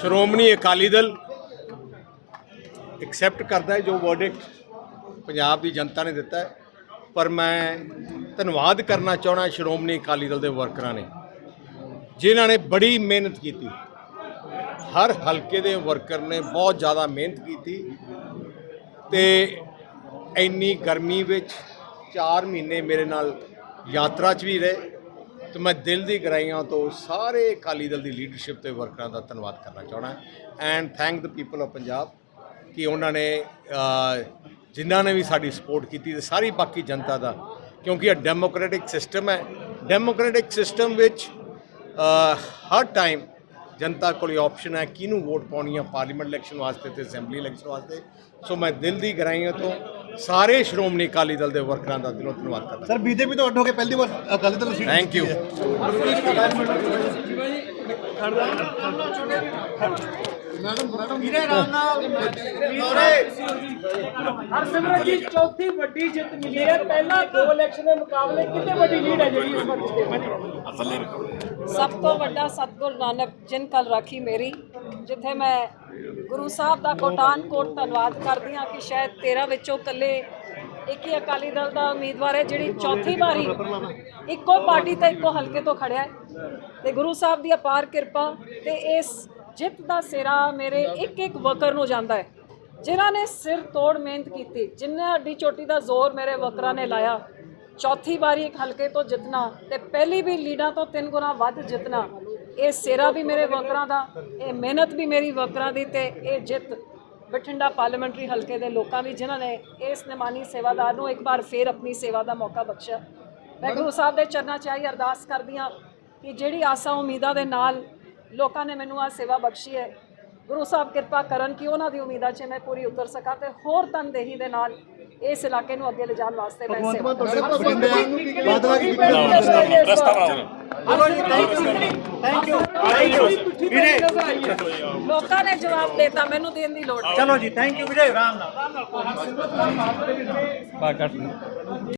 Shiromani Akali Dal accept ਕਰਦਾ ਹੈ ਜੋ ਵਰਡਿਕਟ ਪੰਜਾਬ ਦੀ ਜਨਤਾ ਨੇ ਦਿੱਤਾ ਹੈ ਪਰ ਮੈਂ ਧੰਨਵਾਦ ਕਰਨਾ ਚਾਹਣਾ ਸ਼੍ਰੋਮਣੀ ਅਕਾਲੀ ਦਲ ਦੇ ਵਰਕਰਾਂ ਨੇ ਜਿਨ੍ਹਾਂ ਨੇ ਬੜੀ ਮਿਹਨਤ ਕੀਤੀ ਹਰ ਹਲਕੇ ਦੇ ਵਰਕਰ ਨੇ ਬਹੁਤ ਜ਼ਿਆਦਾ ਮਿਹਨਤ ਕੀਤੀ ਤੇ ਇੰਨੀ ਗਰਮੀ ਵਿੱਚ 4 ਮਹੀਨੇ ਮੇਰੇ ਨਾਲ ਯਾਤਰਾ 'ਚ ਵੀ ਰਹੇ ਤੇ ਮੈਂ ਦਿਲ ਦੀ ਗਰਾਈਆਂ ਤੋਂ ਸਾਰੇ ਅਕਾਲੀ ਦਲ ਦੀ ਲੀਡਰਸ਼ਿਪ ਤੇ ਵਰਕਰਾਂ ਦਾ ਧੰਨਵਾਦ ਕਰਨਾ ਚਾਹਣਾ and thank the people of Punjab ਕਿ ਉਹਨਾਂ ਨੇ ਜਿਨ੍ਹਾਂ ਨੇ ਵੀ ਸਾਡੀ ਸਪੋਰਟ ਕੀਤੀ ਤੇ ਸਾਰੀ ਬਾਕੀ ਜਨਤਾ ਦਾ ਕਿਉਂਕਿ ਇਹ ਡੈਮੋਕ੍ਰੈਟਿਕ ਸਿਸਟਮ ਹੈ ਡੈਮੋਕ੍ਰੈਟਿਕ ਸਿਸਟਮ ਵਿੱਚ ਹਰ ਟਾਈਮ ਜਨਤਾ ਕੋਲ ਆਪਸ਼ਨ ਹੈ ਕਿਹਨੂੰ ਵੋਟ ਪਾਉਣੀ ਹੈ ਪਾਰਲੀਮੈਂਟ ਇਲੈਕਸ਼ਨ ਵਾਸਤੇ ਤੇ ਅਸੈਂਬਲੀ ਇਲੈਕਸ਼ਨ ਵਾਸਤੇ ਸੋ ਮੈਂ ਦਿਲ ਦੀ ਗਰਾਈਆਂ ਤੋਂ ਸਾਰੇ ਸ਼੍ਰੋਮਣੀ ਅਕਾਲੀ ਦਲ ਦੇ ਵਰਕਰਾਂ ਦਾ ਦਿਲੋਂ ਧੰਨਵਾਦ ਕਰਦਾ ਸਰ ਬੀਜੇਪੀ ਤੋਂ ਅੱਡ ਹੋ ਕੇ ਪਹਿਲੀ ਵਾਰ Akali Dal seat thank you madam madam ਵੀਰੇ ਰਾਮ ਨਾਲ ਹਰਸਿਮਰਤ ਚੌਥੀ ਵੱਡੀ ਜਿੱਤ ਮਿਲੀ ਹੈ ਪਹਿਲਾ ਦੋ ਇਲੈਕਸ਼ਨ ਦੇ ਮੁਕਾਬਲੇ ਕਿੰਨੇ ਵੱਡੀ ਲੀਡ ਹੈ ਜਿਹੜੀ ਇਸ ਵਾਰ ਸਭ ਤੋਂ ਵੱਡਾ ਸਤਗੁਰ ਨਾਨਕ ਜਿਨ ਕਲ ਰਾਖੀ ਮੇਰੀ ਜਿੱਥੇ ਮੈਂ ਗੁਰੂ ਸਾਹਿਬ ਦਾ ਕੋਟਾਨ ਕੋਟ ਧੰਨਵਾਦ ਕਰਦੀ ਹਾਂ ਕਿ ਸ਼ਾਇਦ 13 ਵਿੱਚੋਂ ਇਕੱਲੇ ਇੱਕ ਹੀ ਅਕਾਲੀ ਦਲ ਦਾ ਉਮੀਦਵਾਰ ਹੈ ਜਿਹੜੀ ਚੌਥੀ ਵਾਰੀ ਇੱਕੋ ਪਾਰਟੀ ਤੇ ਇੱਕੋ ਹਲਕੇ ਤੋਂ ਖੜਿਆ ਹੈ ਤੇ ਗੁਰੂ ਸਾਹਿਬ ਦੀ ਅਪਾਰ ਕਿਰਪਾ ਤੇ ਇਸ ਜਿੱਤ ਦਾ ਸਿਰਾ ਮੇਰੇ ਇੱਕ ਇੱਕ ਵਕਰ ਨੂੰ ਜਾਂਦਾ ਹੈ ਜਿਨ੍ਹਾਂ ਨੇ ਸਿਰ ਤੋੜ ਮਿਹਨਤ ਕੀਤੀ ਜਿਨ੍ਹਾਂ ਅੱਡੀ ਚੋਟੀ ਦਾ ਜ਼ੋਰ ਮੇਰੇ ਵਕਰਾਂ ਨੇ ਲਾਇਆ ਚੌਥੀ ਵਾਰੀ ਇੱਕ ਹਲਕੇ ਤੋਂ ਜਿੱਤਣਾ ਤੇ ਪਹਿਲੀ ਵੀ ਲੀਡਾਂ ਤੋਂ ਤਿੰਨ ਗੁਣਾ ਵੱਧ ਜਿੱਤਣਾ ਇਹ ਸੇਰਾ ਵੀ ਮੇਰੇ ਵਰਕਰਾਂ ਦਾ ਇਹ ਮਿਹਨਤ ਵੀ ਮੇਰੀ ਵਰਕਰਾਂ ਦੀ ਤੇ ਇਹ ਜਿੱਤ ਬਠਿੰਡਾ ਪਾਰਲੀਮੈਂਟਰੀ ਹਲਕੇ ਦੇ ਲੋਕਾਂ ਦੀ ਜਿਨ੍ਹਾਂ ਨੇ ਇਸ ਨਿਮਾਨੀ ਸੇਵਾਦਾਰ ਨੂੰ ਇੱਕ ਵਾਰ ਫੇਰ ਆਪਣੀ ਸੇਵਾ ਦਾ ਮੌਕਾ ਬਖਸ਼ਿਆ ਮੈਂ ਗੁਰੂ ਸਾਹਿਬ ਦੇ ਚਰਨਾਂ 'ਚ ਆਈ ਅਰਦਾਸ ਕਰਦੀ ਆ ਕਿ ਜਿਹੜੀ ਆਸਾਂ ਉਮੀਦਾਂ ਦੇ ਨਾਲ ਲੋਕਾਂ ਨੇ ਮੈਨੂੰ ਆ ਸੇਵਾ ਬਖਸ਼ੀ ਹੈ ਗੁਰੂ ਸਾਹਿਬ ਕਿਰਪਾ ਕਰਨ ਕਿ ਉਹਨਾਂ ਦੀ ਉਮੀਦਾਂ 'ਚ ਮੈਂ ਪੂਰੀ ਉਤਰ ਸਕਾਂ ਤੇ ਹੋਰ ਤਨਦੇਹੀ ਦੇ ਨਾਲ ਇਸ ਇਲਾਕੇ ਨੂੰ ਅੱਗੇ ਲਿਜਾਣ ਵਾਸਤੇ ਮੈਂ ਸੇਵਾ ਕਰ ਰਹੀ ਹਾਂ ਥੈਂਕ ਯੂ ਥੈਂਕ ਯੂ ਲੋਕਾਂ ਨੇ ਜਵਾਬ ਦਿੱਤਾ ਮੈਨੂੰ ਦੇਣ ਦੀ ਲੋੜ ਚਲੋ ਜੀ ਥੈਂਕ ਯੂ ਵੀਰੇ ਰਾਮ ਨਾਲ